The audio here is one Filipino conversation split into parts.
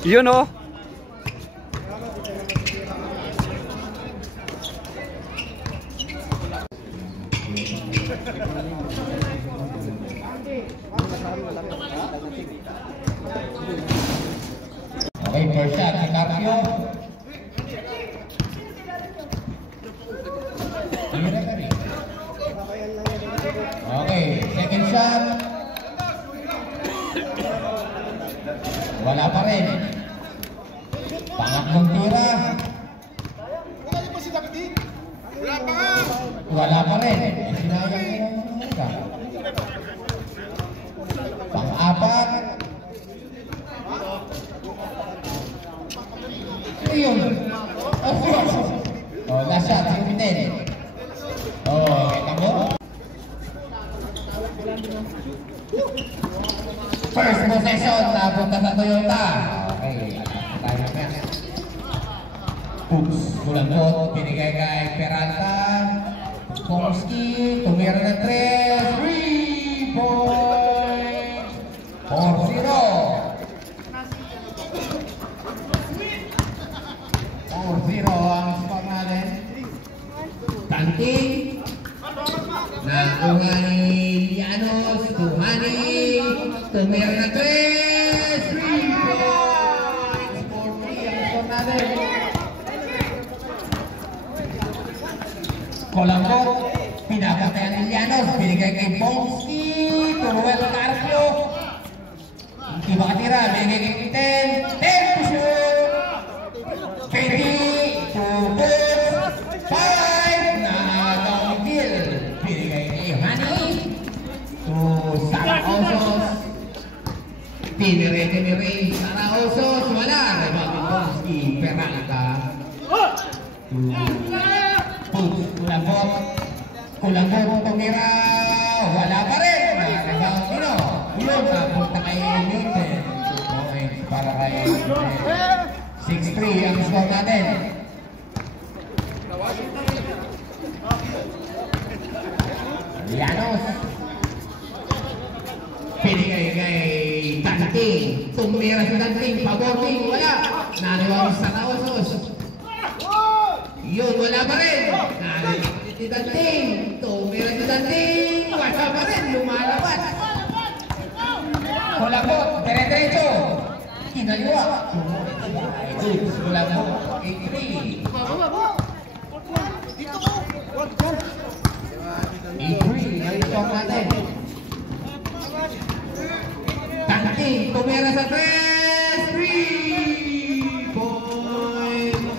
Yun o. Okay, first shot, Carpio. Okay, second shot. Wala pa rin. Pangatlong tira. Wala pa rin. Sinayang yung mga. Pang-apat. Ayun. Oh, last shot, yung pitin. Oh, kita mo? First possession, napunta sa Toyota. Okay, tayo na. Oops, kulang-kot, pinigay kay Peralta. Komski, tumira na 3 points. 4-0. 4-0 ang score natin. Tanting. Nakuha ni Llanos, Tuhani. Tumira na 3 points. 4-3 ang score natin. Colombo, pinapatayan ni Llanos, binigay kay Bomski, Turuel Carpio. Hindi makatira, binigay kay Kiten, 10 to shoot. 20 to put, 5 na down kill. Binigay kay Hani, to Sara Osos. Tinire, Sara Osos, wala. Rebound ni Bomski, Peralta. Kulang-kot, tumira, wala pa rin. Rebound nino. Yun, napunta kay Newton. Para kay 6-3 ang score natin. Llanos. Pinigay kay Tanting. Tumira si Tanting, paborting, wala. Nariwag sa Taosos. Yun, wala pa rin. Nariwag si Tanting. Tumira si Tanting. Wala pa rin. Lumalabas. Kulang-kot. Dire-diretso. Kinaliwa. Kulang-kot. 8-3. 8-3. Ang score natin. Tanting. Tumira sa 3 points.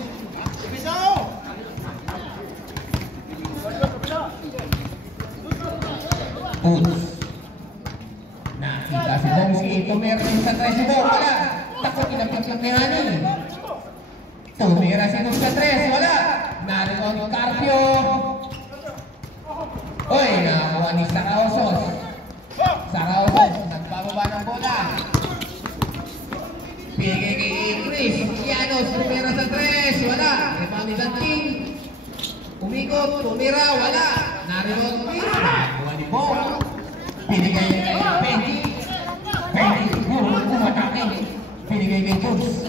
Puts. Nakita si Bomski. Tumira sa 3 wala. Takot inapit lang ni Hani. Tumira si Nus sa 3, wala. Narito ang Carpio. Oy, nakakuha ni Sara Osos. Sara Osos, nagpababa ng bola. Pinigay kay Chris. Llanos, tumira sa 3, wala. Rebound ni Tanting. Umikot, tumira, wala. Narito ang tumira. Nakakuha ni Bong. Pinigay kay Penny. Penny, siguro umatake. Pinigay kay Jules.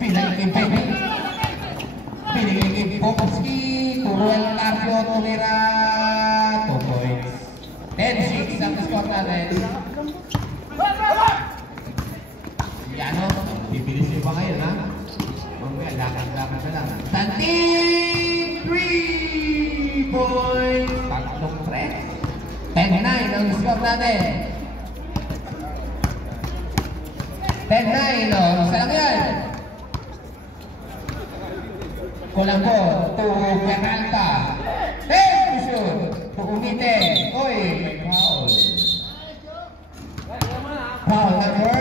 Pinigay kay Penny. Pinigay kay Bokovski. Turuel Carpio, tumira. 2 points. 10-6 ang score natin. Llanos, bibilis niyo ba ngayon, ha? Mamaya, lakad-lakad na lang. Tanting! 3 points. Tatlong 3. 10-9 ang score natin. 10-9, oh. Isa lang yan. Kulang-kot, to Peralta. Hey, shoot. Pukumitin. Oy, may foul. Foul number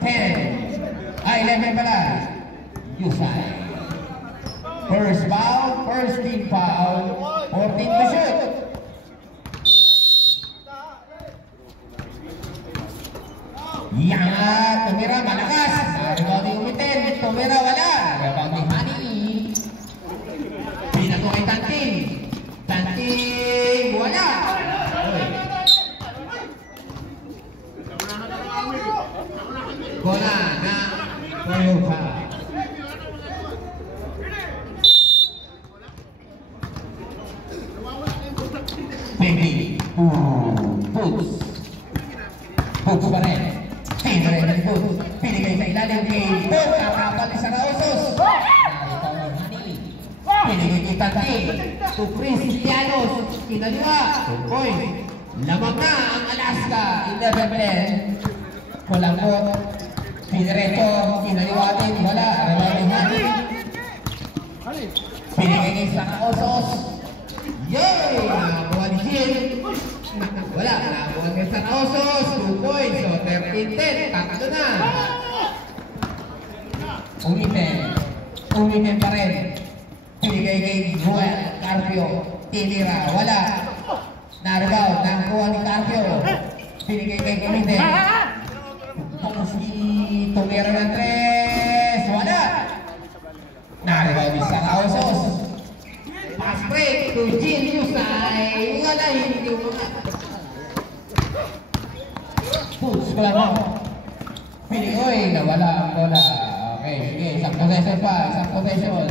10. 11 pala. Yusay. First foul, first team foul. 14 to shoot. Yan, tumira, malakas. Rebound ni Umitin, tumira, wala. Baby. Boots. Boots pa rin. Tinre ng Boots. Pinigay sa ilalim kay Boots. Kakapal ni Sarausos. Narito ang Honey. Pinigay kay Tanti. To Cristianos. Kinaliwa. 2 points. Lamang na ang Alaska. 11-10. Kulangkot. Pinreto. Kinaliwatin. Wala. Rewarding Honey. Pinigay kay Sarausos. Yay! Nakakuha ni Jill. Wala. Nakakuha kay Sarausos. 2 points. So 13-10. Tatlo na. Umitin pa rin. Pinigay kay Joel Carpio. Tinira. Wala. Naribaw. Nakakuha ni Carpio. Pinigay kay Umitin. Tumira ng 3. Wala. Naribaw ni Sarausos. Pass break to Genius ay wala, hindi mga push ko lang ako. Piligoy na wala ang bola. Okay, sige, isang possession pa, isang possession.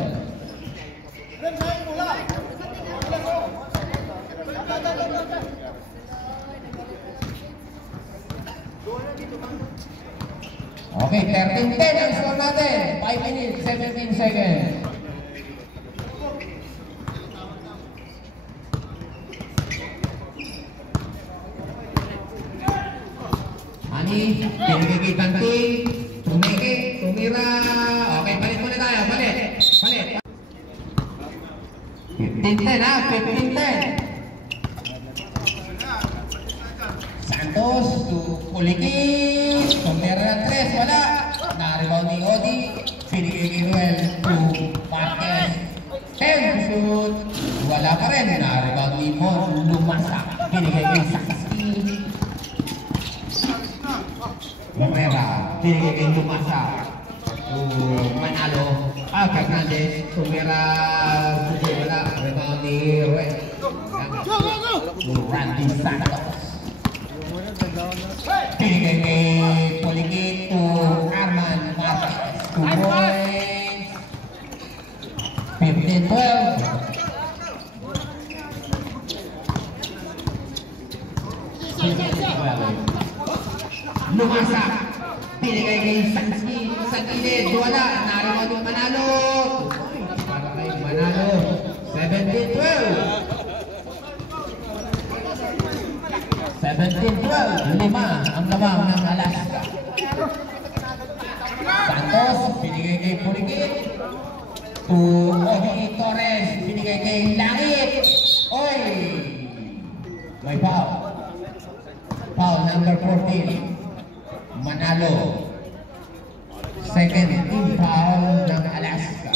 Okay, 13-10 ang score natin. 5 minutes, 17 seconds. Pinigay kay Tanting, tumira. Okay, palit muna tayo, palit. 15-10 ha, 15-10. Santos, Kulikit, tumira ng 3, wala. Naribaw ni Odi, pinigay kay Ruel, Marquez, 10 shoot, wala pa rin. Naribaw ni Mon, Lumasak, pinigay kay Saksi. Mera, pinigay kay Lumasa. Manalo. Fernandez. Tumira. Wala. Rebound ni Ruel. Randy Santos. Pinigay kay Poligit to Arman Marquez. 2 points. 15-12. Lumasa, pinigay kay Sanski sa gilid, wala, nariwan yung Manalo. Para kay Manalo, 17-12. 5 ang lamang ng Alaska. Santos, pinigay kay Purigit. To Odi Torres, pinigay kay Langit. Oy! May foul. Foul number 14. Manalo. Second team foul ng Alaska.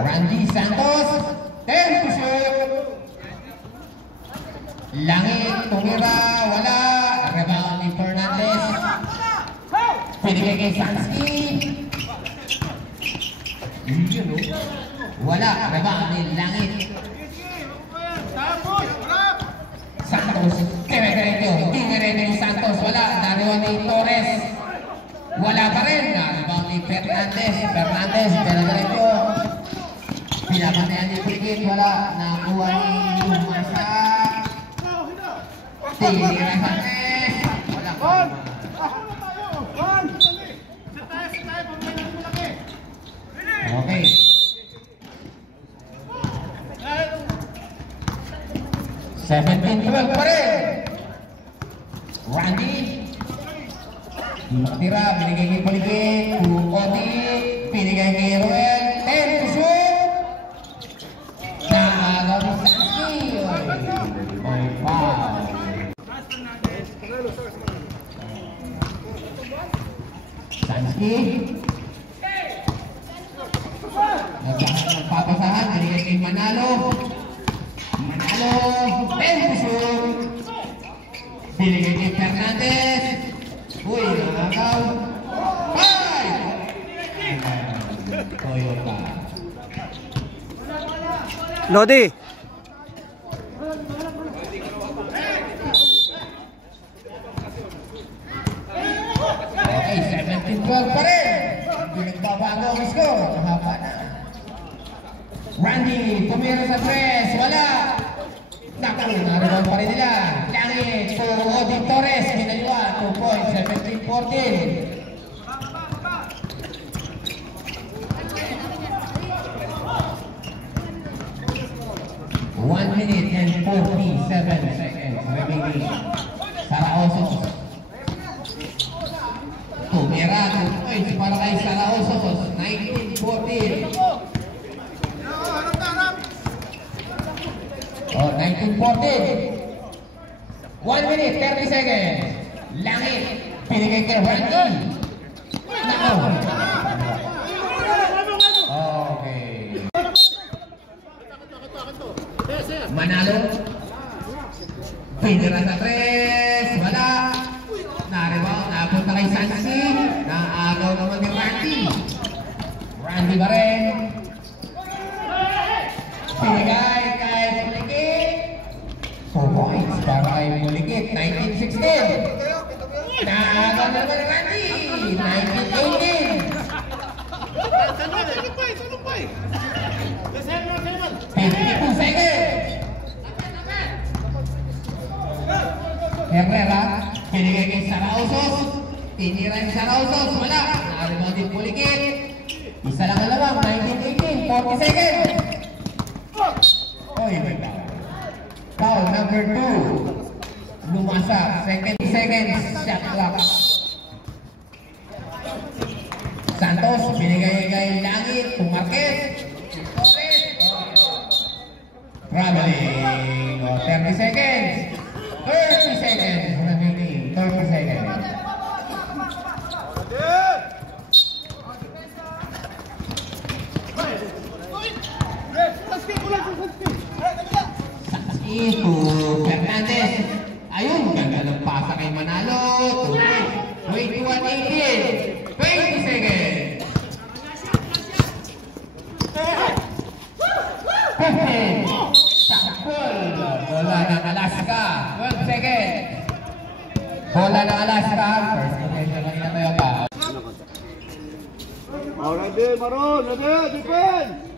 Randy Santos. 10 to shoot. Langit, tumira, wala. Rebound ni Fernandez. Pinigay kay Sanski. Wala. Rebound ni Langit. Santos, Tingere ni Santos, wala. Nariwan ni Torres, wala pa rin. Nariwan ni Fernandez, Fernandez, pinapantayan ni Brigid, wala. Nakuha ni Lumasa. Tinira sa Nes, wala pa. Okay. 17-12 pa rin. Randy. Tira, binigay kay Poligit. Odi, binigay kay Ruel. 10 to shoot. Nakagaw ni Sanski. May foul. Sanski. Nagpapasahan, binigay kay Manalo. Manalo, 10 to shoot. Binigay kay Fernandez. Uy, nakakaw. 5! Toyota. Lodi. Okay, 17-12 pa rin. Hindi nagbabago ang score. Mahaba na. Randy tumira sa press, wala. Naku, naroon pa rin nila. Langit to Odin Torres, kinaliwa, 2 points, 17-14. 1 minute and 47 seconds remaining. Saraosos. Tumira, 2 points para kay Saraosos, 19-14. Oh, 19-14. 1 minute, 30 seconds. Langit, pinigay kay Randy. Nako. Okay. Manalo. Pinira sa 3. Wala. Naribaw, napunta kay Sansi. Naagaw naman ni Randy. Randy ba rin? Pinigay kay Mulikit. 4 points para kay Mulikit. 19-16. Naagaw naman ni Randy. 19-18. 52 seconds. Herrera, pinigay kay Saraosos. Tinira yung Saraosos. Wala. Naribaw din Mulikit. Isa lang ang lamang. 19-18. 40 seconds. Oy, benda. Foul number 2. Lumasa. 2 seconds. Shot clock. Santos, binigay kay Langit. Pumarket. Traveling. 30 seconds. 30 seconds. Remaining. 30 seconds. Ito, Fernandez. Ayun, ganda ng pasa kay Manalo. 21-18. 20 seconds. 15. Sakpol. Bola ng Alaska. 12 seconds. Bola ng Alaska. First potential kanina tayo pa. Oh, ready, Maron. Ready, defense.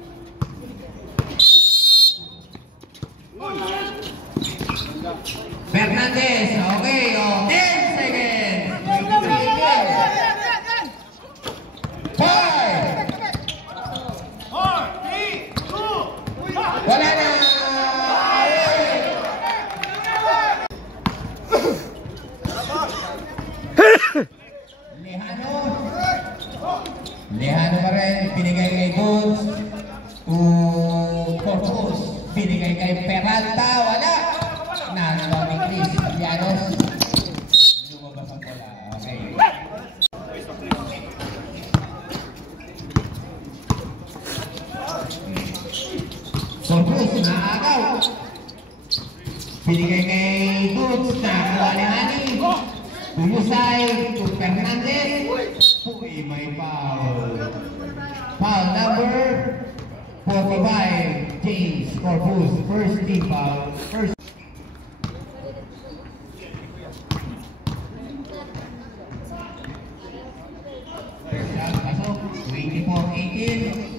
Fernandez, okay, oh, 10 seconds. 5. 4, 3, 2, Wala na. Lehano pa rin, pinigay kay Goods. Corpus, pinigay kay Peralta, wala. Nanawa ni Chris Llanos. Lumabas ang bola, okay. Corpus, naagaw. Pinigay kay Goods, nakakuha ni Hani. Tuyusay, to Fernandez. Uy, may foul. Foul number 45, James Corpus. First team foul. First. First shot, pasok. 24-18.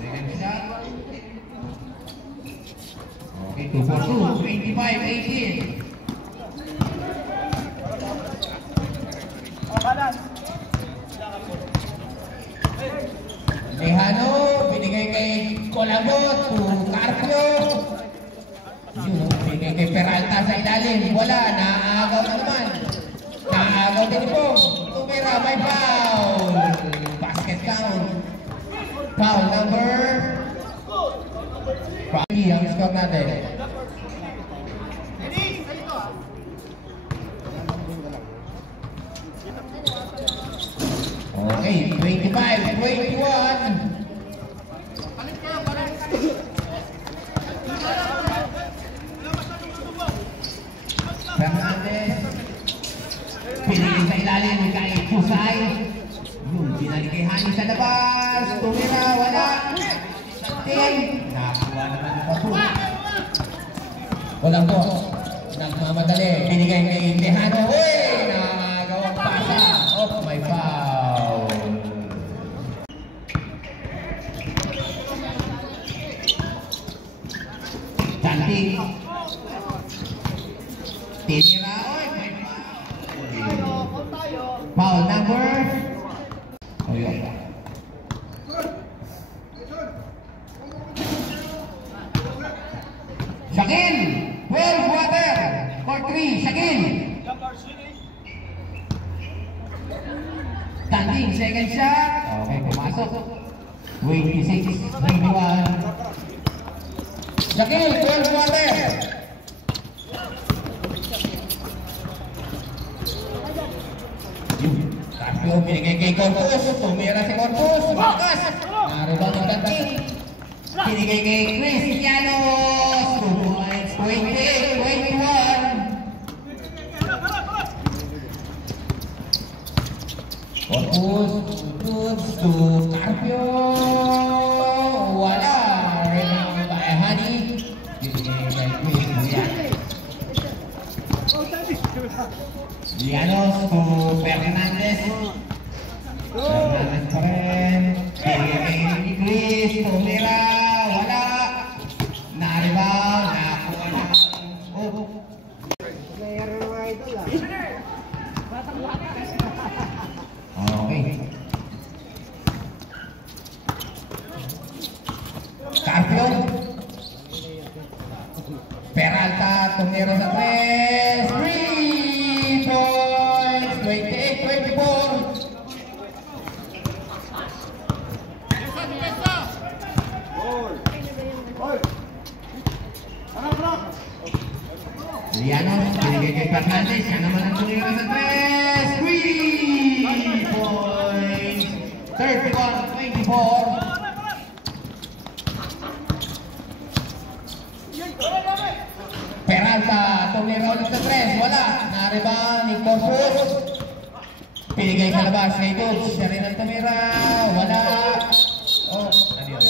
Second shot. Okay, 2 for 2, 25-18. Lehano, binigay kay Colabot, to Carpio. Yun, binigay kay Peralta sa ilalim. Wala, naagaw na naman. Naagaw din po. Tumira, may foul. Basket count. Foul number. Ang score natin. Okay, 25-21. Fernandez. Pinigil sa ilalim kay Pusay. Yun, binalik kay Hani sa labas. Tumira, wala. Nakakuha naman yung paso. Walang po. Nagmamadali. Binigay kay Lehano. Uy! Nakagawang pasa. Oh, may Standing, second shot. Okay, pumasok. 26-21. Shakil, 12 quarter. Carpio, binigay kay Corpus. Tumira si Corpus. Bakas. Narubang ang Standing. Binigay kay Cristianos. 2 points, 28-21. Corpus, to Carpio. Wala. Rebound by Hani. Binigay kay Cristian. Lianos to Fernandez. Fernandez pa rin. Binigay kay Chris. Tumira. Wala. Na-rebound. Nakuha na. Okay. Carpio. Peralta, tumira sa 3. 3 points. 28-24. Lianos, binigay kay Fernandez. Siya naman ang tumira sa 3. 3 points. 31-24. Peralta, tumira ulit sa 3. Wala. Na-rebound ni Corpus. Pinigay sa labas kay Dodge. Siya rin ang tumira. Wala. Oh, ano yun?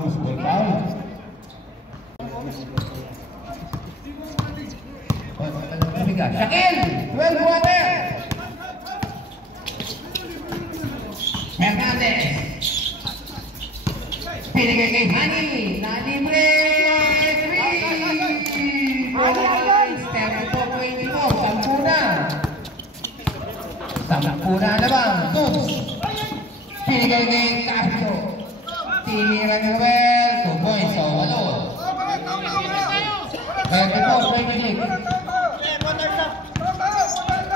Loose ball foul. Shakil, 12 quarter. Hernandez. Pinigay kay Hani. Na-libre. 3 points. 34-24. Sampuna. Sampuna na ba? Pinigay kay Carpio. Tinira ni Ruel. 2 points. So, walo.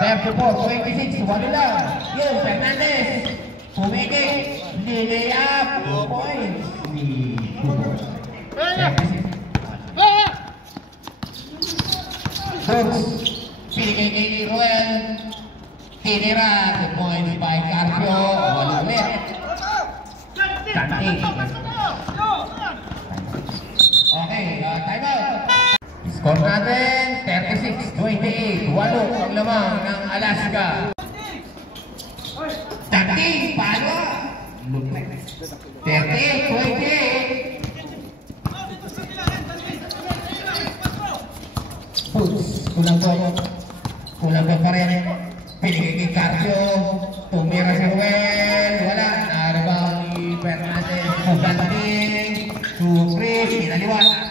34-26, wala lang. Yun, Fernandez. Pumigay. Liliyap. 2 points. Pinigay kay Ruel. Tinira. 2 points by Carpio. Wala ulit. Cantik. Okay, time out. Score natin, 36-28. 8 ang lamang ng Alaska. Dating, paano? 38-28. Puts, kulang pa rin. Pinigay kay Carpio. Tumira si Ruel. Wala. Narabaw ni Fernandez. Puganting. To Chris. Pinaliwan.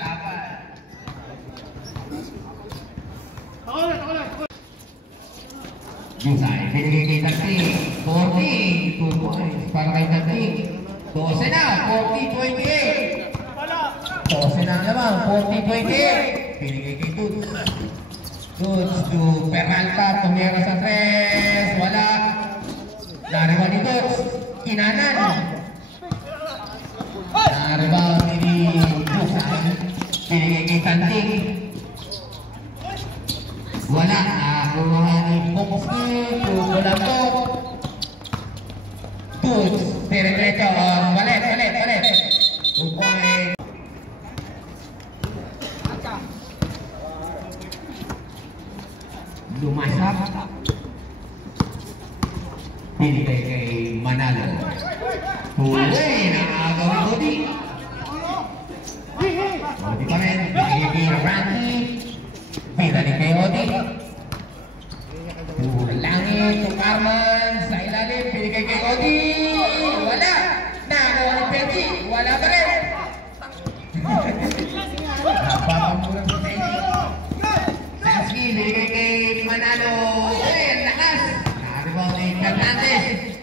Jusay, binigay kay Dating. 40. 2 points para kay Dating. 12 na. 40-28. 12 na naman. 40-28. Binigay kay Tuts. Tuts to Peralta. Tumira sa 3. Wala. Nariwan ni Tuts. Kinanan. Nariwan ni Jusay. Binigay kay Dating. Wala. Nakuha ni Pomski. Kulang to. Tuts. Diretso. Balit. 2 points. Lumasak. Binigay kay Manalo. Huli na agaw ni Cody. Cody pa rin. Binigay kay Randy. Pinalik kay Odi. Langit to Carman. Sa ilalim. Binigay kay Odi. Wala. Nakakuha ni Peggy. Wala pa rin. Napapamurang si Peggy. Saski. Binigay kay Manalo. Ang lakas. Nakakuha ni Fernandez.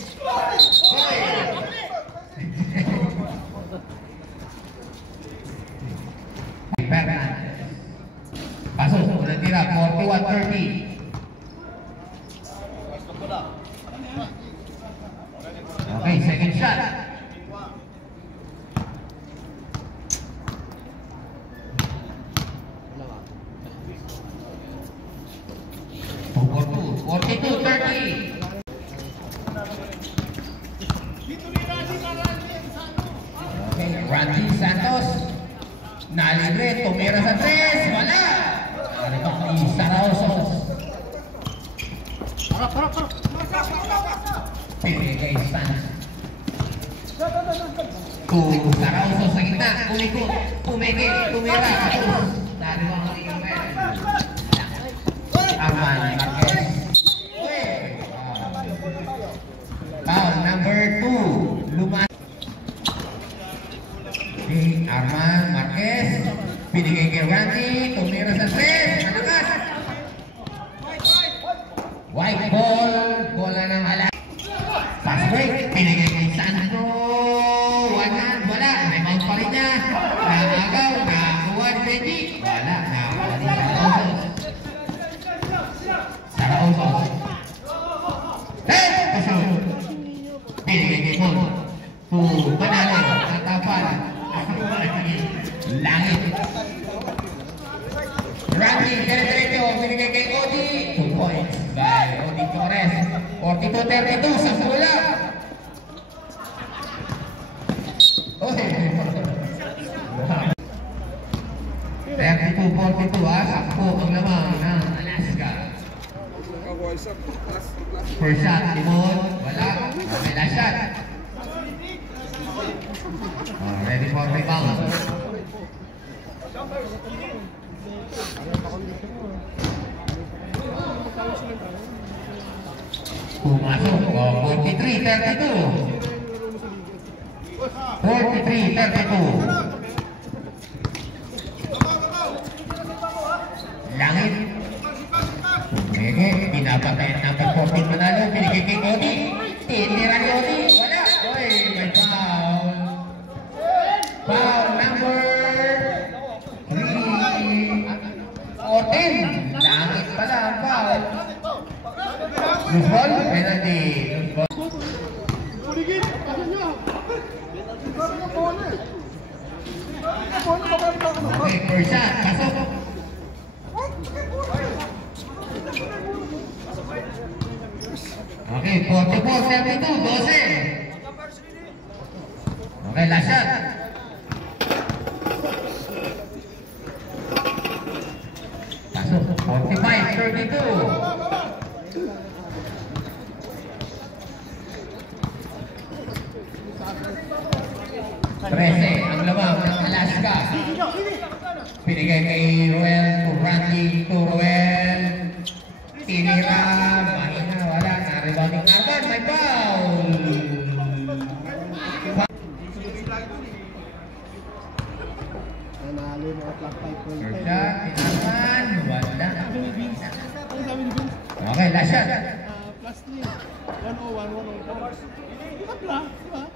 Okay, second shot. Over 42-30. Okay, Randy Santos. Nalibre, tumira sa 3. Wala. Ano ba? Sarausos. Pinigay Santos. Sarausos sa gitna. Umikot. Umikit. Tumira. Nalibre ang tingin. Arman Marquez. Foul number 2. Lumas. Arman Marquez. Pinigay kay Randy. Tumira sa 3. Malakas. White ball. Bola ng ala. Fast break. Pinigay kay Sandro. One hand. Wala. May mount pa rin niya. Nakagaw. Nakakuha ni Benji. Wala. Nakakuha ni Sarausos. Pinigay kay Paul. Panalo. Natapal. Langit. Randy, dire-diretso. Pinigay kay Odi. 2 points by Odi Torres. 42-32 sa bola. Okay. 32-42 ha. Sakpo ang lamang ng Alaska. First shot, Timon. Wala. Okay, last shot. Ready for rebound. Pumasok. 43-32. 43-32. Langit. Pumigit. Pinapatayan natin 14 manalo. Pinigay kay Cody. Tinira ni Cody. Wala. Oy, may foul. Foul number 3. 14. Langit pala ang foul. Loose ball. Penalty. Loose ball. Okay, first shot. Pasok. Okay, 44-32, 12. Okay, last shot. Pasok, 45-32. 13 ang lamang ng Alaska. Pinigay kay Ruel to Randy to Ruel. Tinira, mahina, wala. Rebounding Arman, may foul. Serta, Arman, wala. Okay, last shot. Plus 3. 101, 104. Tabla, diba?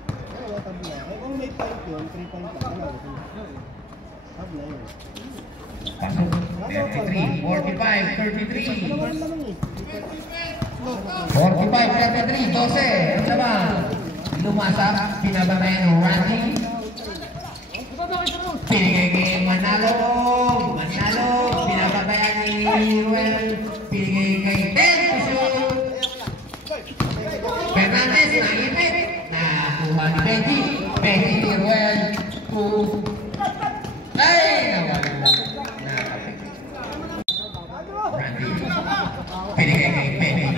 Oo, tabla. Kung may point yun, 3 point lang. Tabla yun. Pasok, 33, 45-33. 45-33, 12. Ano ba? Lumasap, pinabantayan ng Randy. Pinigay kay Manalo. Manalo, pinabantayan ni Ruel. Pinigay kay Ben. Fernandez, naipit. Nakuha ni Benji. Benji ni Ruel. Ay, nawala. Randy. Pinigay kay Benji.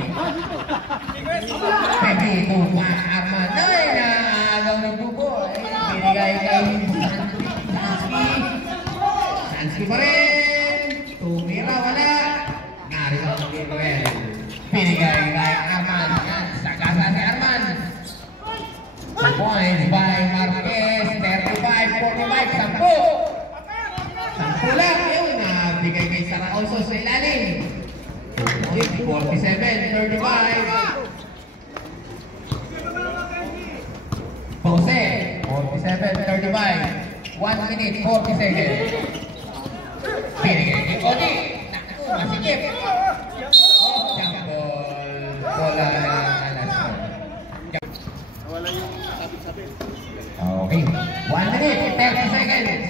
Benji, tuwa Arman. Ay, naagaw ng bubo. Pinigay kay Sansky pa rin. Tumira, wala. Narito ang Ruel. Pinigay kay Arman. Sagasa si Arman. 2 points by Marquez. 35-45. 10 lang. Yun, nabigay kay Sarausos sa ilalim. 47-35. Jose, 47-35. 1 minute, 40 seconds. Pinigay kay Cody. Naku, masikip. Jump ball. Bola na Alaska. Wala yung sabit-sabit. Okay. 1 minute, 30 seconds.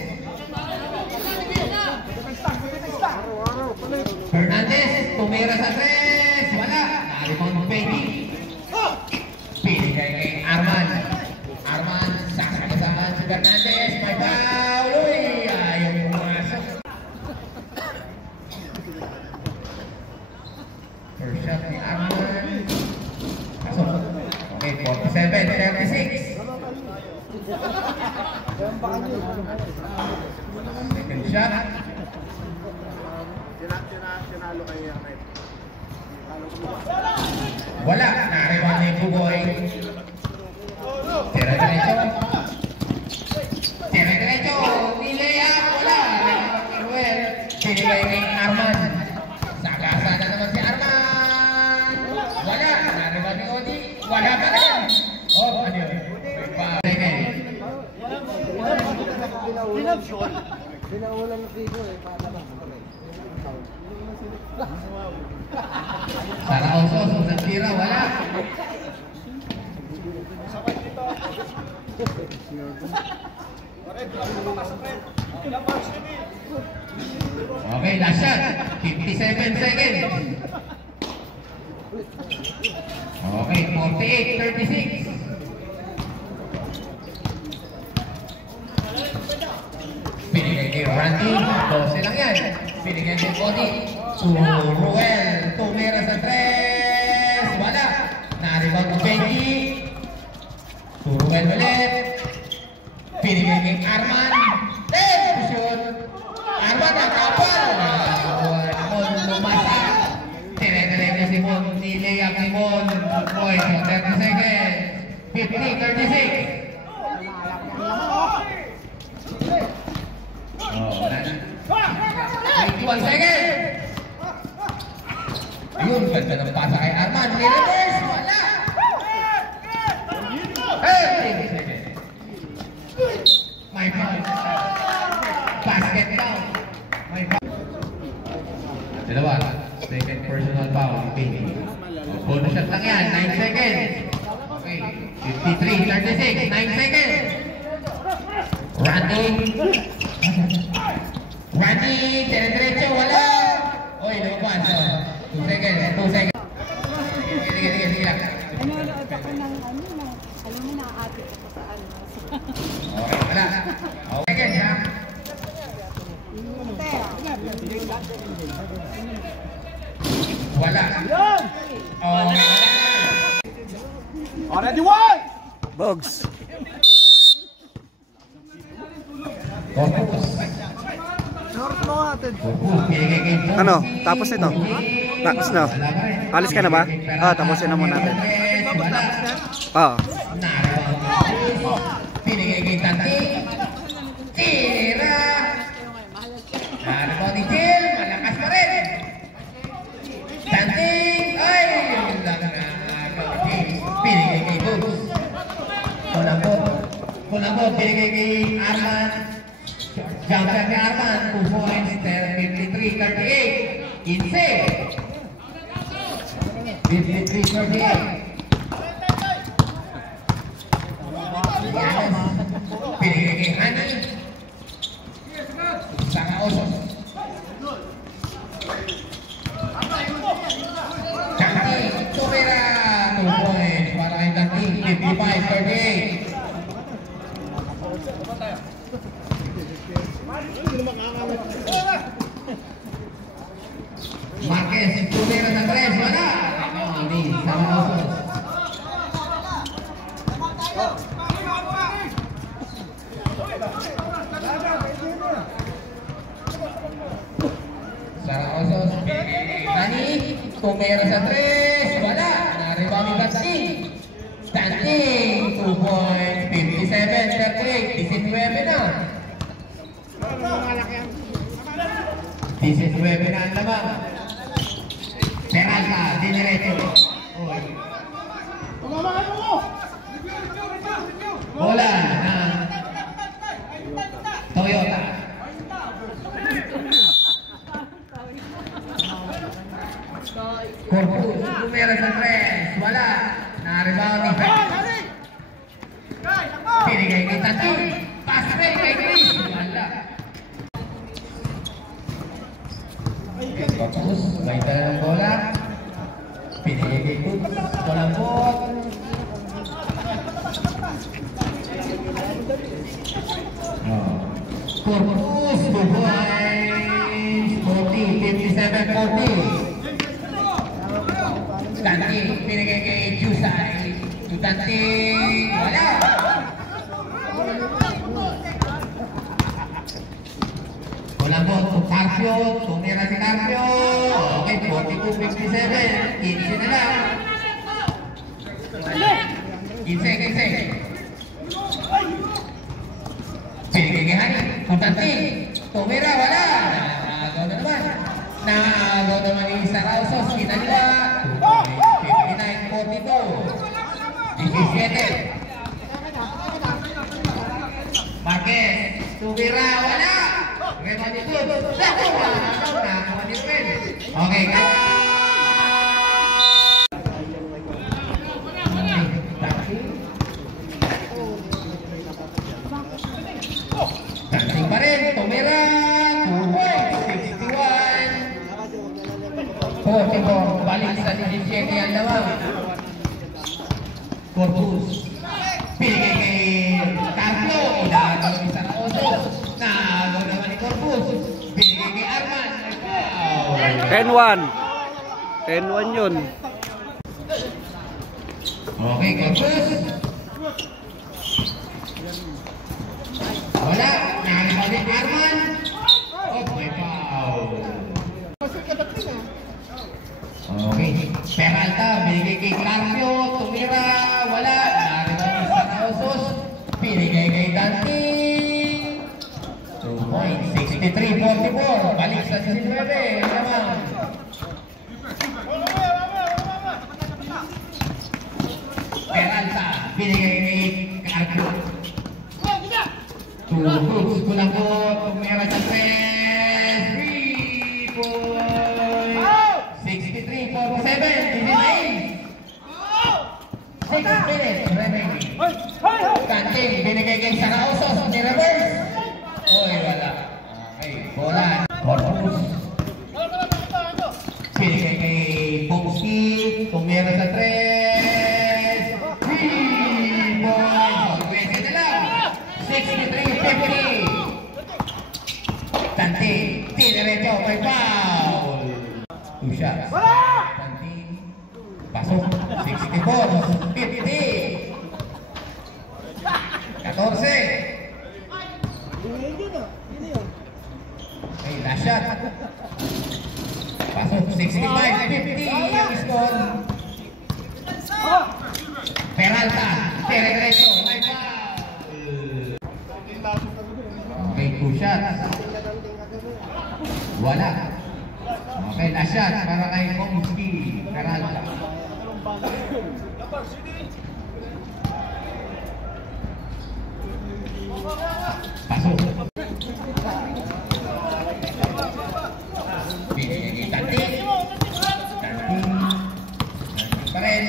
Fernandez, tumira sa 3. Wala. Na-rebound Peggy. Pinigay kay Arman. Arman, sasagasahan si Fernandez. May foul. Uy, ayaw yung pumasok. First shot ni Arman. Pasok. Okay, 47-36. Second shot. Tinalo kay Ahmed. Wala. Na-rebound ni Bugoy. Tira-diretso. Tira-diretso. Nilea. Wala. Manuel. Pinigay kay Arman. Sagasa na naman si Arman. Wala. Na-rebound ni Odi. Wala pa rin. Oh, ano yun? Pinawalan ng Figo eh. Sarausos, nagtira, wala. Okay, last shot. 57 seconds. Okay, 48-36. Pinigay kay Randy, 12 lang yan. Pinigay kay Cody, Ruel, tumira sa 3. Wala. Na-rebound ko Benji. Ruel ulit. Pinigay kay Arman. Shoot. Arman ang kapal. Mon lumasa. Tire-tire si Mon. Nileyap ni Mon. Point. 30 seconds. 50-36. Oh, 21 seconds. Ayun, ganda ng pasa kay Arman. Ni-reverse, wala. Hey! My foul. Basket down. My foul. Dalawa. Second personal foul. Bonus shot lang yan. 9 seconds. Okay. 53-36. 9 seconds. Randy. Randy, dire-diretso, wala. Oy, lumabas. 2 seconds, 2 seconds. Sige lang. Nanonood ako ng alam mo nakakapit ako sa ano. Okay, wala. Okay, seconds ha. Wala. Okay, wala. Already won! Bogs. Corpus. Ano? Tapos nito? Tapos na? Alis ka na ba? Ah, tapusin na muna natin. Ah. Pinigay kay Tanti. Tira. Narito ni Jill. Malakas pa rin. Tanti. Ay! Pinigay kay Boots. Kulambot. Pinigay kay Arman. Jumper ni Arman. 2 points. 53-38. Inse. 53-38. Pinigay kay Hani. Saka Osos. Tanti, tumira. 2 points para kay Tanti. 55-38. Marquez, tumira sa 3. Wala. Ini, saka Osos. Sarausos, Nani, tumira sa 3, wala, na-rebound ni Tanti. Tanti, 2 points, 57-38, 19 na. 19 na ang lamang. Peralta, diniretso. Bola ng Toyota. Corpus, tumira sa 3, wala. Na-rebound ni Dati, pass break kay Chris. Wala. Bagus, may dala ng bola. Pinigay kay Cooks. Malambot. Corpus, bubuhay. 40, 57, 40. Tanting, pinigay kay Jusay. Tanting, wala. Malambot, Carpio. Tumira si Carpio. Okay, 42, 57. 15 na lang. 15. Pinigay kay Hani. Tanting, tumira, wala. Nakagaw na naman. Nakagaw naman ni Sarausos. Kita nila. 59, 42. 17. Marquez, tumira, wala. Rebound itu. Nakuha ni Ruben. Okay, Tanting pa rin, tumira. 2 points, 61. 44, balik sa 17 ang lamang. Corpus. Pinigay kay Carlo. Ilagaw ni Sarausos. Nagaw naman ni Corpus. Pinigay kay Arman. 10-1. 10-1 yun. Okay, Corpus. Wala. Nagaw ni Arman. Oh, may foul. Okay. Peralta. Binigay kay Carpio. Tumira. Wala. Nagaw ni Sarausos. Pinigay kay Danting. 2 points. 63-44. Balik sa 19. Naman. Peralta. Binigay kay Carpio. 2 hooks. Kulang po. Tumira sa 3 points. 63-47. 6 minutes remaining. Tanting, binigay kay Sarausos. Ni-reverse. Uy, wala. Okay, bola. Corpus. Binigay kay Pomski. Tumira sa 3. 3 points. 20 na lang. 63-50. Tanting, tiniretso. May foul. 2 shots. Tanting. Pasok. 64-50. 14. Okay, last shot. Pasok. 65-50 yung score. Peralta. Tere-derecho. May foul. Okay, 2 shots. Wala. Okay, last shot para kay Pomski. Peralta. Pasok. Binigay kay Tanting. Tanting pa rin.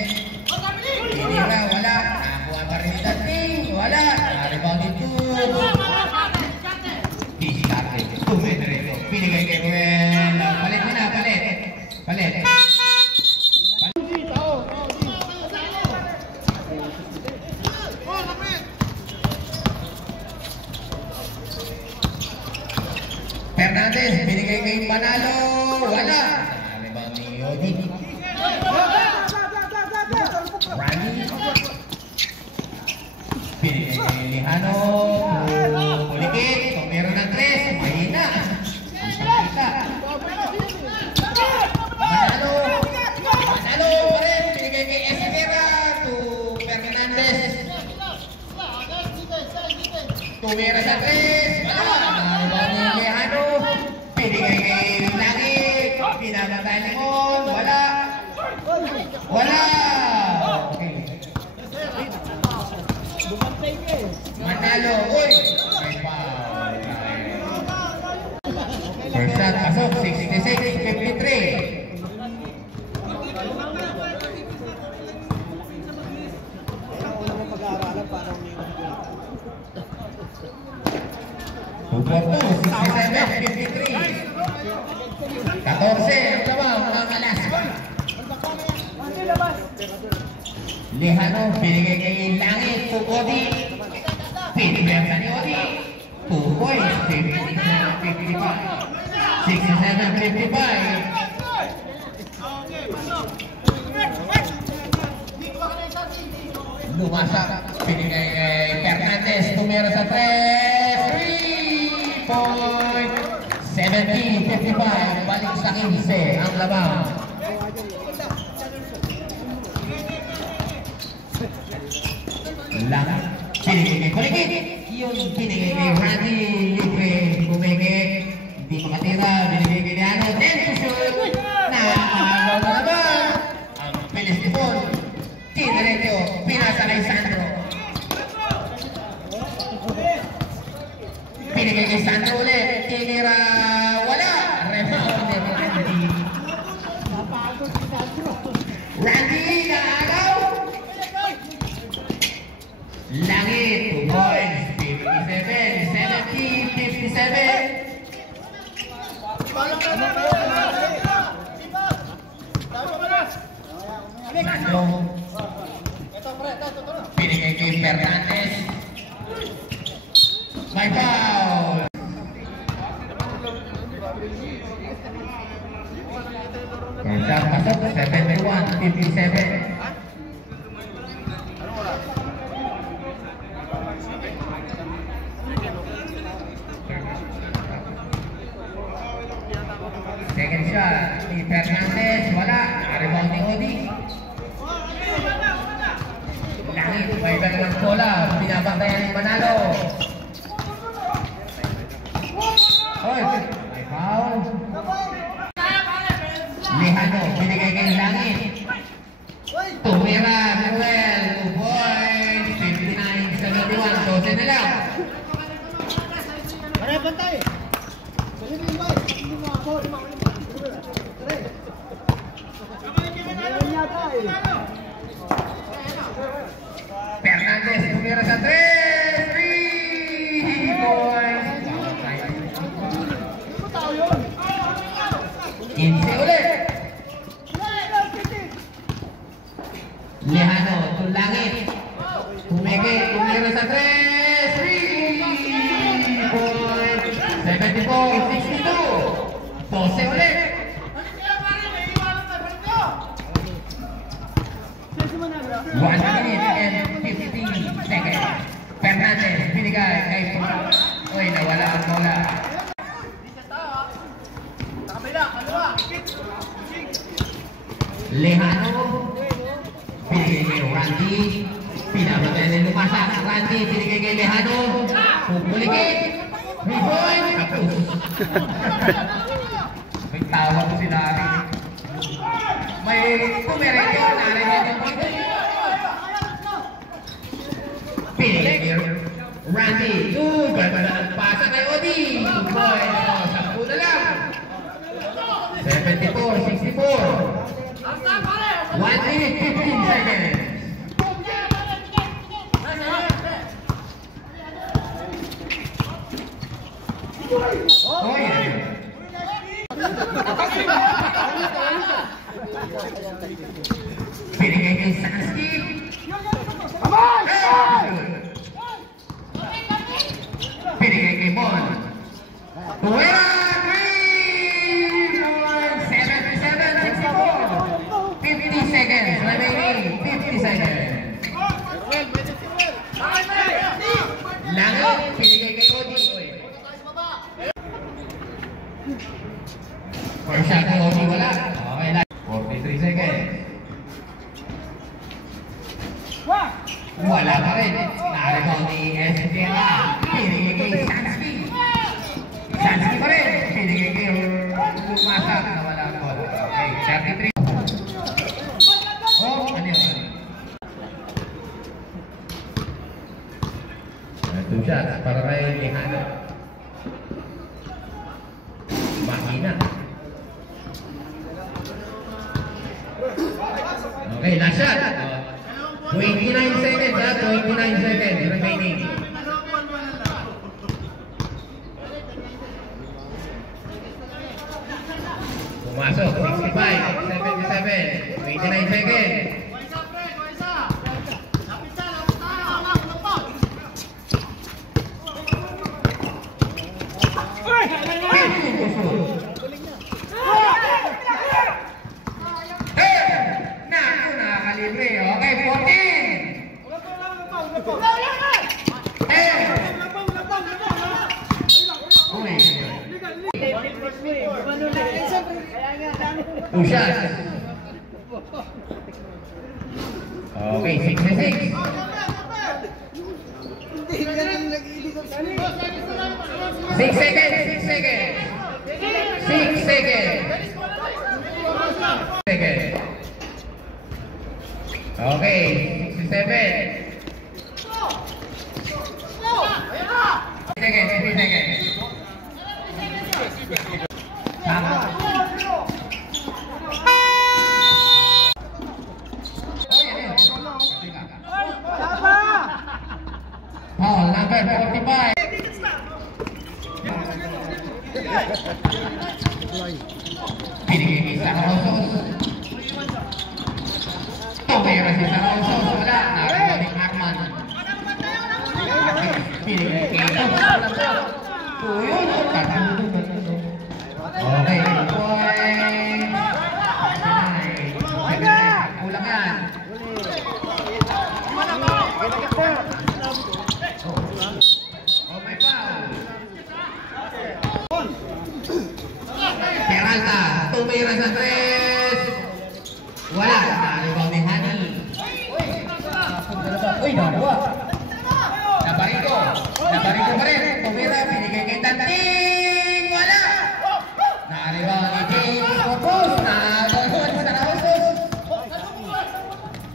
Tinira, wala. Nakuha pa rin ni Tanting. Wala. Na-rebound ito. Discarte. Tumedreto. Binigay kay Ruel. Palit mo na, palit. Palit. Fernandez, binigay kay Manalo. Wala. Rebound ni Yodi. Rani. Binigay kay Lejano. Pulikit. Kung meron ng 3, mahina. Kita. Manalo. Manalo pa rin. Binigay kay Esquera. To Fernandez. Tumira sa 3. Wala. Pinigay kay Langit. Pinagantay Limon. Wala. Wala. Okay. Manalo. Uy. May foul. First shot. Pasok. 66-53. 2-4-2, 67-53. 14 ang labaw, mga last one. Lejano, binigay kay Langit, to Odi. Pinibenta ni Odi. 2 points, 57-55. 67-55. Lumasak, binigay kay Fernandez, tumira sa 3 point. 70-55, balik sa 15 ang labaw. Lang, binigay kay Kuligit. Yun, binigay kay Randy, libre, bumigay. Hindi makatira, binigay kay Liano. 10 to shoot. Nakakagaw na naman. Ang bilis ni Paul. Tiniretyo, pinasa kay Sandro. Binigay kay Sandro ulit. Tinira, wala. Rebound ni Randy. Randy, nakagaw. Langit, 2 points, 57-70-57. Sandro. Binigay kay Fernandez. May foul. Kaya pasok, 71-57. Second shot ni Fernandez, wala. Rebound ni Odi. Langit, may balang bola. Binabantayan ni Manalo. Oy, may foul. Lejano, binigay kay Langit. Tumira, Manuel, 2 points, 59-71. 12 na lang. Bantay! Fernandez tumira sa 3 points. 15 ulit. Lejano, Tulangit. Tumira sa 3 points. 74-62. 12 ulit. 1 minute and 15 seconds. Fernandez, binigay kay Uy, nawala ang bola. Lejano, binigay kay Randy. Pinabagay na lumasak. Randy, binigay kay Lejano. Pupuligit. 3 points. Tapos. May tawag ko sila. May kumiretyo. Narinig ang pagkakas. Pinigay kay Randy. Pasa kay Odi. 2 points. 10 na lang. 74-64. 1 minute 15 seconds. Oh yeah. Pinigay kay Sansky. Pinigay kay Bon. Tuwera! 77-64. 50 seconds remaining. 50 seconds. Langit, pinigay kay Odi. First shot kay Odi, wala. Okay lang. 43 seconds. Wala pa rin. Naribaw ni SPNA. Pinigay kay Sansky. Sansky pa rin. Pinigay kay Lumasak na wala ang bola. Okay, 33. Oh, ano yun? 2 shots para kay Lejano. Mahina. Okay, last shot. 29 seconds, 29 seconds remaining. Pasok, 65, 77, 29 seconds. Naku, nakakalibre. Okay, 14. Two shots. Okay, 66. 6 seconds, 6 seconds. 6 seconds. Okay, 67. 3 seconds, 3 seconds. Tama. Foul number 45. Pinigil sa Rosos. Tumira si Rosos. Wala. Narinig Arman. Pinigil kita. Tuyod. Okay. Kulang yan. Oh my God. Peralta, tumira sa 3. Wala. Naribaw ni Hani. Uy, dalawa. Nabarito. Nabarito pa rin. Tumira, binigay kay Tanting. Wala. Naribaw ni James Corpus. Nagawin sa Rausos.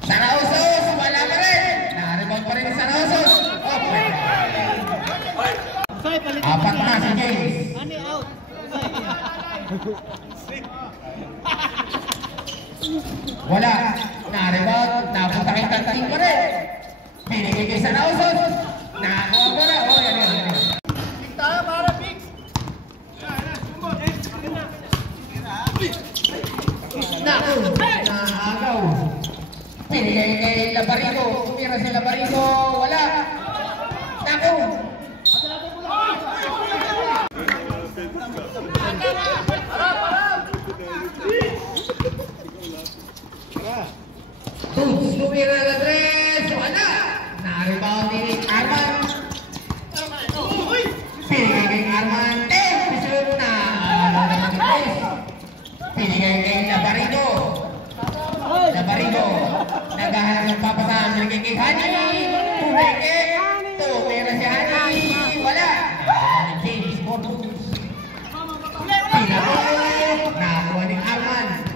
Sa Rausos, wala pa rin. Naribaw pa rin sa Rausos. Oh my God. Apat na si James. Wala. Naribot. Napunta kay Tanting pa rin. Binigay kay sa Rausos. Nakakuha ko na. O, yan yun. Naku. Nakagaw. Binigay kay Labarigo. Tumira si Labarigo. Wala. Naku. Tumira sa 3. Wala. Naribaw ni Arman. Pinigay kay Arman. Pisut na. Pinigay kay Labarigo. Labarigo. Naghahanap ng papasama. Pinigay kay Hani. Tumira si Hani. Wala. James Corpus. Pinagay. Nakakuha ni Arman.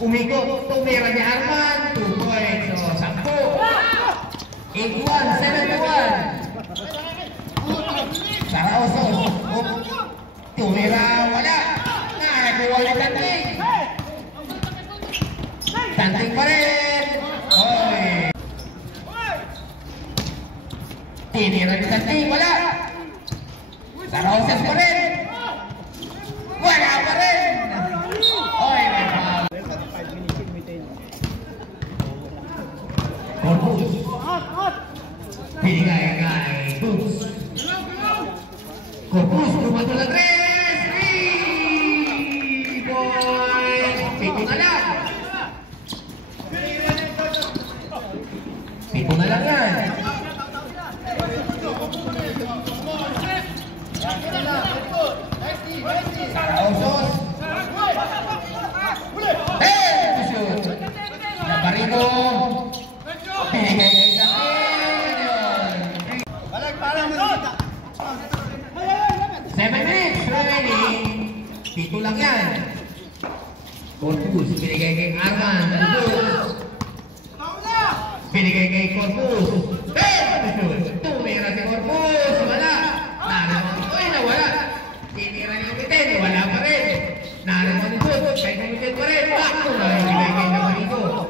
Umikot, tumira ni Arman, 2 points, so 10. 8-1, 7-1. Sarausos, tumira, wala. Nakakuha ni Tanting. Tanting pa rin. Oy. Tinira ni Tanting, wala. Sarausos pa rin. Wala pa rin. Oy, may foul. Corpus. Pinigay kay Boots. Corpus, lumato na 3. 3 points. 7 na lang. 7 na lang yan. Sarausos. Shoot. Labarigo. Pinigay kay Tanting. 7 minutes remaining. 7 lang yan. Corpus. Pinigay kay Arman. Pinigay kay Corpus. Tumira si Corpus. Wala. Uy, nawala. Tinira niya umitin. Wala pa rin. Narinig Boots. Kaya umitin pa rin. Bakto na. Pinigay kay Labarigo.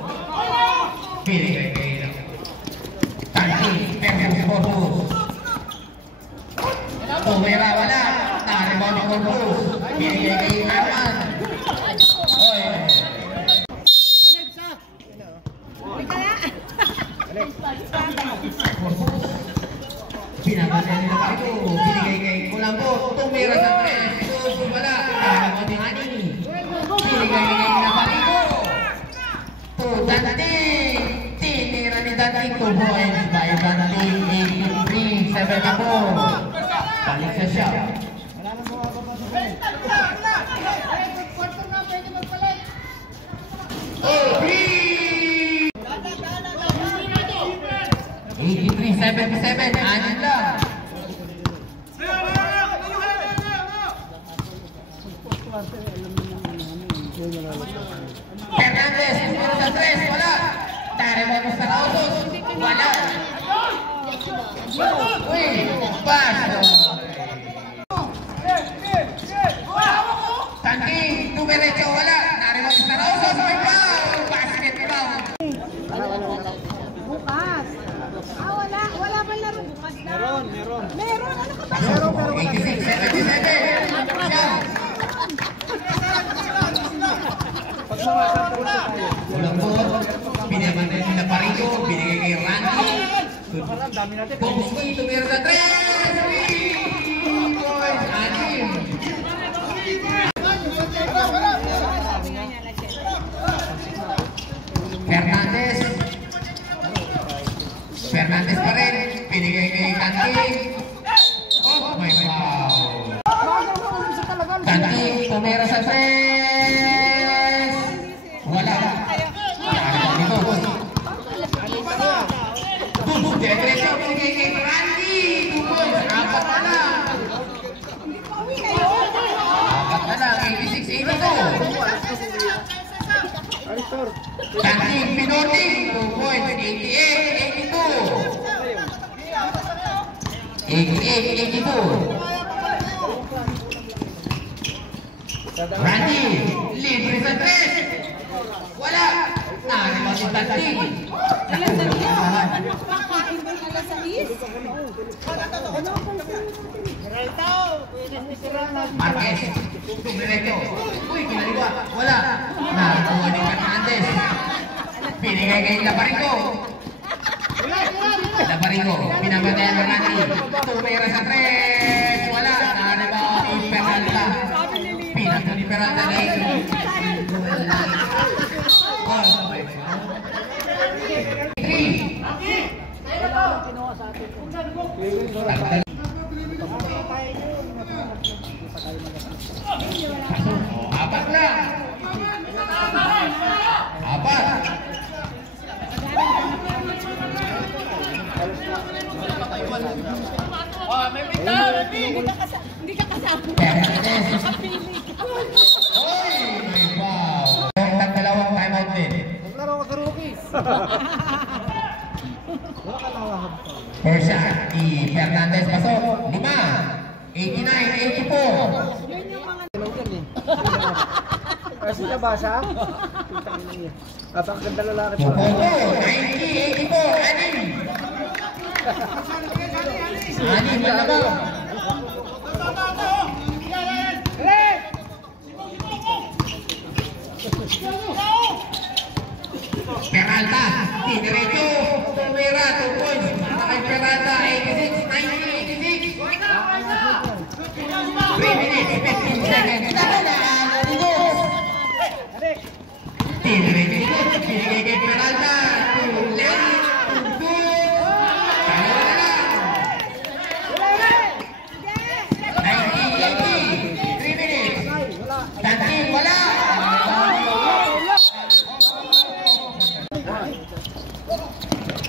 Pinigay kay Tanting. Pero si Corpus. Tumira, wala. Narinig ni Corpus. Pinigay kay Arman. Pinabasa nila pa ito. Binigay kay Kulambo. Tumira sa 3. Ito wala. Ano ni Ani? Binigay kay Naparito. To Danting. Tinira ni Danting. 2 points by Danting. 83-7 ako. Balik sa siya. Wala nang bumababa sa akin. Oh, 83-77, anin lang. Fernandez, numero sa 3, wala. Taremon sa Rausos, wala. Uy, paso. Tangking, tumiretso, wala. Taremon sa Rausos, may foul. Basketball. Bukas. Wala ba laro bukas na? Meron. Ano ka ba? Meron, pero wala. 86-77. Pag sumasama na tayo. Kulambo, pinabantay nila Parito, binigay kay Randy. Parang dami natin. Bongski, tumira sa 3! 3 points, anim. Fernandez pa rin, binigay kay Kanting. Oh, may foul. Kanting, tumira sa 3! Wala. Diretso, binigay kay Randy. 2 points, apat na lang. Apat na lang, 86-82. Kanting, Pinoting, 2 points, 88-82. 88-82. Randy, libre sa 3. Wala. Narinig si Kanting. Marquez, tumiretso. Uy, kinaliwa. Wala. Nakuha ni Fernandez. Binigay kay Laparico. Laparico, pinabatayan ng Randy. Tumira sa 3. Wala. Narinig ni Peralta. Pinato ni Peralta na ito. Apat lang. Apat. Hindi ka kasama. Oy, may foul. Ang dalawang timeout din. Naglaro ka rookies. Wala ka lawahab pa. First shot, ni Fernandez pasok. 5. 89-84. Kasi na ba siya? Napakaganda lalaki pa. Tupoto, 90-84. Anim. Anim, malabaw. Peralta, diretso, tumira, 2 points. Kay Peralta, 86-86. 3 minutes, 15 seconds. Diretso, binigay kay Peralta.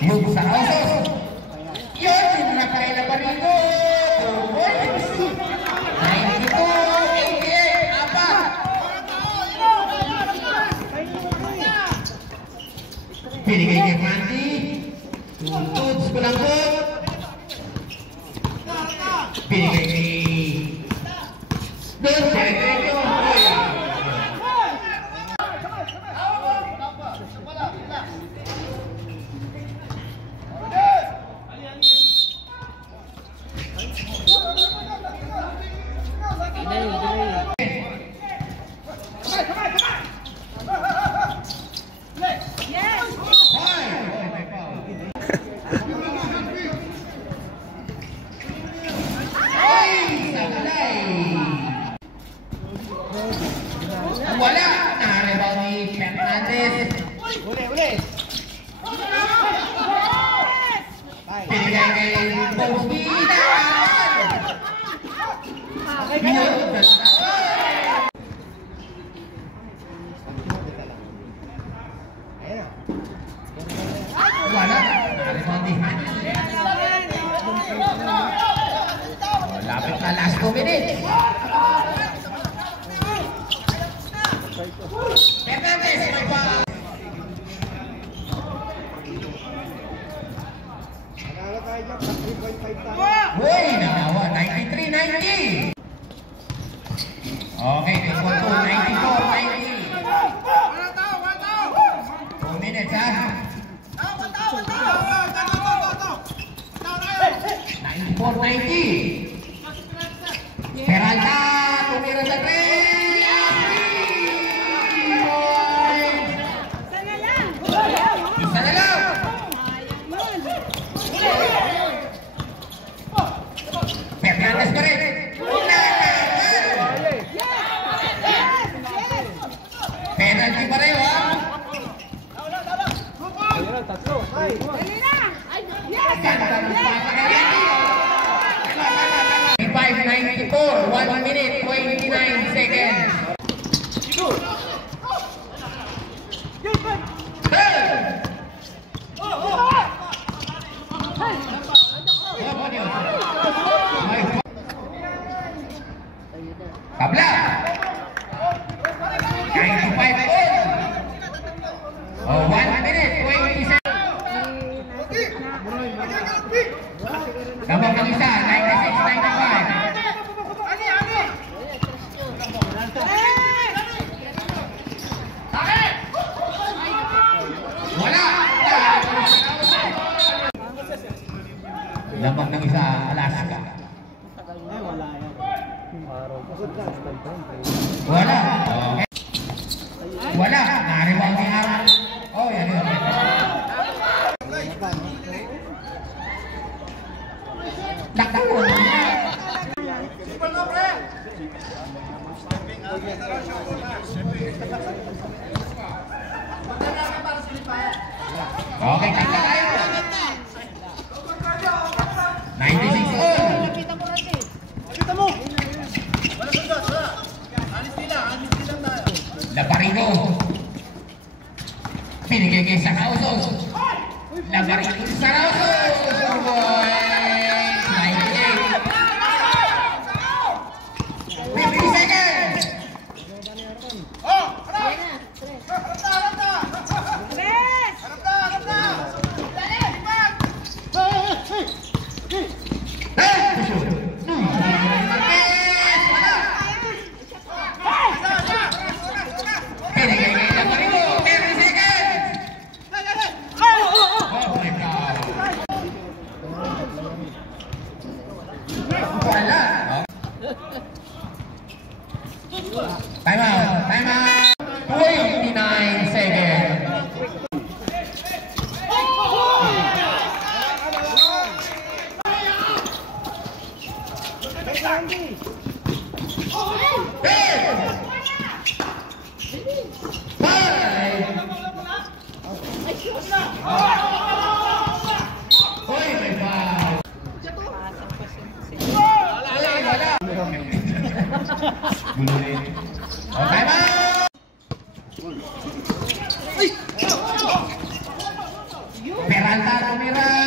Yung sa Rausos. Yun, sinunakay na pa rito. 2 points. 92-88. Apat. Binigay kay Randy. Tutuds ko lang po. Binigay kay Don. Diretso. Pinigay kay Bobina. Wala. Nakalimang di. Lapit na last 2 minutes. Fernandez, may pa. Uy, nakawa. 93-90. Okay, equal to 94-90. 2 minutes, ha? 94-90. Peralta, tumira sa 3. Isa na lang. Fernandez pa rin. Penalty pa rin, ha? 5:94, 1 minute, 29 seconds. Tabla. 95 oh, 1 minute, 20 seconds. Dabang ng isa, 96-95. Wala! Dabang ng isa, Alaska. Wala. Okay. Wala. Naribang ni Aaron. Oh, yan yun. Takbo. Okay, takbo tayo. 96 all. Labarino. Pinigay kay Sarauso. Labarino si Sarauso. 98. 50 seconds. Time out! Time out! 29 seconds. Okay ba? Peralta tumira.